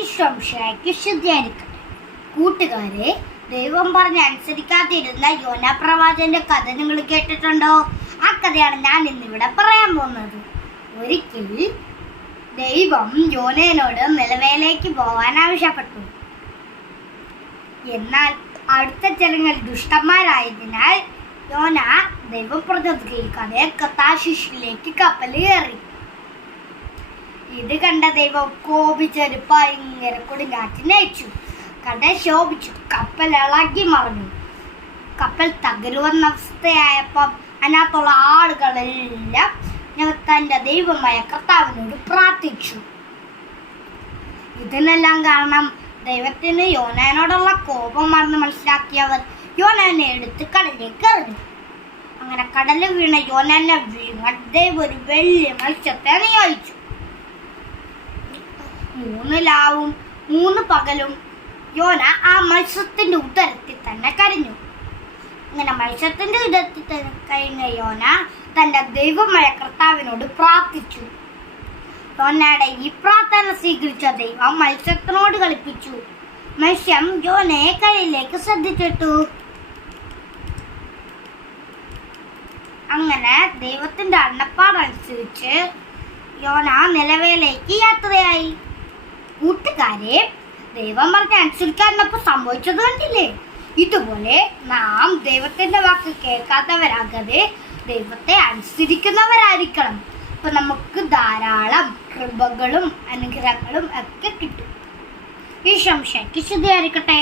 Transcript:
ഈശോമിശിഹായ്ക്ക് സ്തുതിയായിരിക്കട്ടെ. കൂട്ടുകാരെ, ദൈവം പറഞ്ഞ് അനുസരിക്കാതിരുന്ന യോന പ്രവാചകന്റെ കഥ നിങ്ങൾ കേട്ടിട്ടുണ്ടോ? ആ കഥയാണ് ഞാൻ ഇന്നിവിടെ പറയാൻ പോകുന്നത്. ഒരിക്കൽ ദൈവം യോനയോട് നിലവേലേക്ക് പോകാൻ ആവശ്യപ്പെട്ടു. എന്നാൽ അടുത്ത ജനങ്ങൾ ദുഷ്ടന്മാരായതിനാൽ യോന ദൈവം പറഞ്ഞത് കേൾക്കാതെ താർശീഷിലേക്ക് കപ്പൽ കയറി. ഇത് കണ്ട ദൈവം കോപിച്ചൊരു ഭയങ്കര കൊടുങ്കാറ്റിനെ അയച്ചു. കടൽ ശോഭിച്ചു. കപ്പൽ ഇളകി മറിഞ്ഞു. കപ്പൽ തകരുവന്ന അവസ്ഥയായപ്പം അതിനകത്തുള്ള ആളുകളെല്ലാം തൻ്റെ ദൈവമായ കർത്താവിനോട് പ്രാർത്ഥിച്ചു. ഇതിനെല്ലാം കാരണം ദൈവത്തിന് യോനയോടുള്ള കോപമാണെന്ന് മനസ്സിലാക്കിയവർ യോനനെ എടുത്ത് കടലിലേക്ക് എറിഞ്ഞു. അങ്ങനെ കടലിൽ വീണ യോനനെ വീണ ദൈവം ഒരു വലിയ മത്സ്യത്തെ നിയോഗിച്ചു. 3 രാവും 3 പകലും യോന ആ മത്സ്യത്തിന്റെ ഉദരത്തിൽ തന്നെ കരഞ്ഞു. ഇങ്ങനെ മത്സ്യത്തിന്റെ ഉദരത്തിൽ തന്നെ കഴിഞ്ഞ യോന തന്റെ ദൈവമായ കർത്താവിനോട് പ്രാർത്ഥിച്ചു. യോനയുടെ ഈ പ്രാർത്ഥന സ്വീകരിച്ച ദൈവം മത്സ്യത്തിനോട് കളിപ്പിച്ചു. മത്സ്യം യോനയെ കരയിലേക്ക് ശ്രദ്ധിച്ചിട്ടു. അങ്ങനെ ദൈവത്തിന്റെ അരുളപ്പാടനുസരിച്ച് യോന നിലവേലേക്ക് യാത്രയായി. കൂട്ടുകാരെ, ദൈവം പറഞ്ഞ അനുസരിക്കാതിരുന്നപ്പോൾ സംഭവിച്ചത് കണ്ടില്ലേ? ഇതുപോലെ നാം ദൈവത്തിന്റെ വാക്ക് കേൾക്കാത്തവരാകാതെ ദൈവത്തെ അനുസരിക്കുന്നവരായിരിക്കണം. അപ്പൊ നമുക്ക് ധാരാളം കൃപകളും അനുഗ്രഹങ്ങളും ഒക്കെ കിട്ടും. ഈശോമിശിഹായ്ക്ക് സ്തുതിയായിരിക്കട്ടെ.